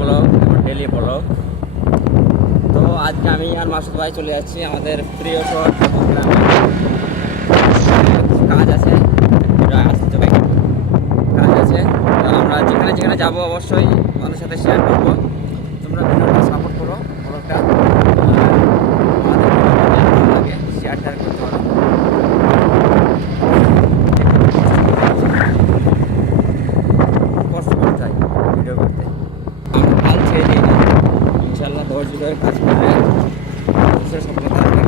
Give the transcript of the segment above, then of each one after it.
Blog daily blog. তো আজকে আমি আর মাসুদ ভাই চলে যাচ্ছি আমাদের প্রিয় শহর গ্রামে। কাজ আছে, আসতে ভাই কাজ আছে। তো আমরা যেখানে যেখানে যাবো অবশ্যই আমাদের সাথে শেয়ার করবো। তোমরা ভিডিওটা সাপোর্ট করো, ব্লগটা আমাদের শেয়ার করতে পারো। কষ্ট করতে হয় ভিডিও করতে, আমি হাল ছেড়ে দিই না। ইনশাল্লাহ ধৈর্য ধরে কাজ করলে সফলতা আসবে।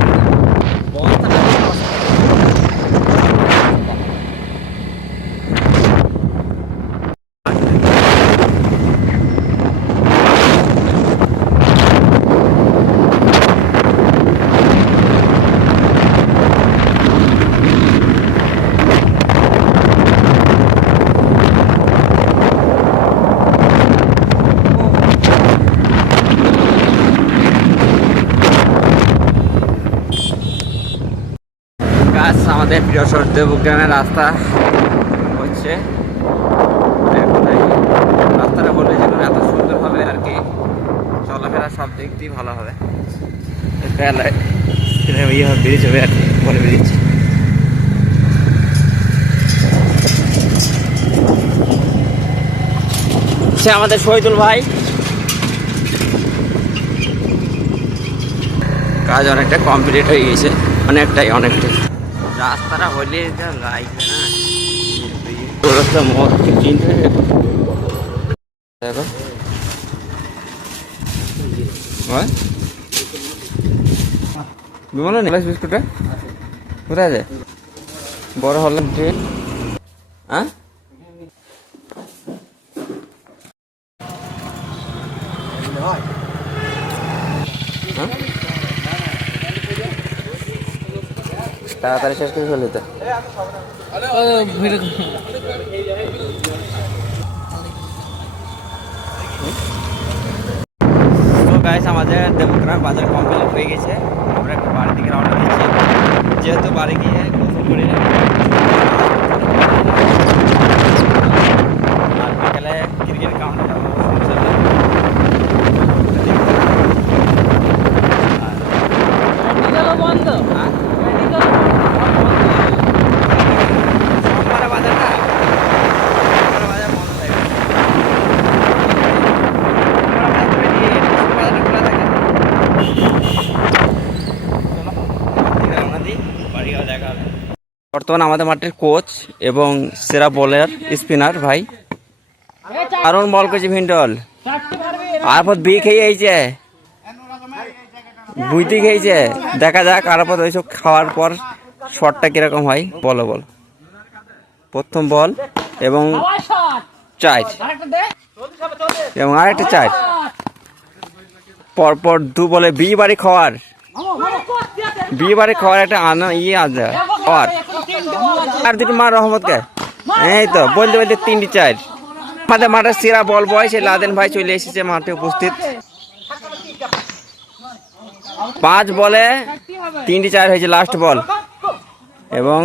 আমাদের প্রিয় শহর দেবগ্রামের রাস্তা হচ্ছে, রাস্তাটা বলে যেন এত সুন্দর হবে আর কি, চলাফেরা সব দিক দিয়ে ভালো হবে। ব্রিজ হবে আর কি, বলে ব্রিজ। সে আমাদের শহীদুল ভাই, কাজ অনেকটা কমপ্লিট হয়ে গেছে, অনেকটাই। রাস্তাটা হলে দেখো বিমল নেক্লাস বিস্কুটটা কোথায় আছে? বড় হল ট্রেন। হ্যাঁ তাড়াতাড়ি শেষ করে ফেলে তো। গাইস, আমাদের দেবগ্রাম বাজার কমপ্লিট হয়ে গেছে। আমরা একটু বাড়ির দিকে রওনা দিচ্ছি, যেহেতু বাড়ি গিয়ে গোসল করি আর বিকেলে ক্রিকেট কাউন্টার বন্ধ। সোমবার বাজার না, বাজার বন্ধ থাকে। বর্তমানে আমাদের মাঠের কোচ এবং সেরা বোলার স্পিনার ভাই আরুণ বল করছে ভিন্ডল। আরপর বি খেয়েছে, বুঝতে খেয়েছে। দেখা যাক আরপর ওইসব খাওয়ার পর শটটা কিরকম হয়। বলো বল। প্রথম বল এবং 4 এবং আরেকটা 4, পরপর 2 বলে বিয়ে বাড়ি খাওয়ার একটা আছে। আর দুটো মা রহমতকে এই তো বলতে বলতে 3টি 4। আমাদের মাঠের সেরা বল বয় সে লাদেন ভাই চলে এসেছে মাঠে উপস্থিত। 5 বলে 3টি 4 হয়েছে লাস্ট বল এবং